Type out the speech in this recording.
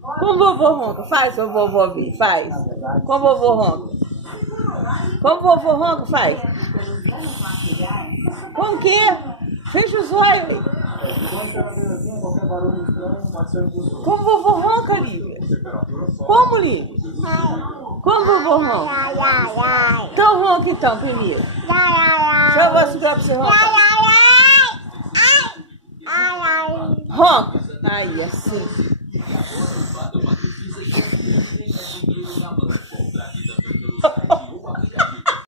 Como vovô ronca? Faz, pra vovô vir, faz. Como vovô ronca? Como vovô ronca, faz. Como que é? Fecha os olhos. Como vovô ronca, Lívia? Como, Lívia? Como vovô ronca? Então ronca então, primeiro. Deixa eu mostrar pra você roncar. Ronca. Aí, assim.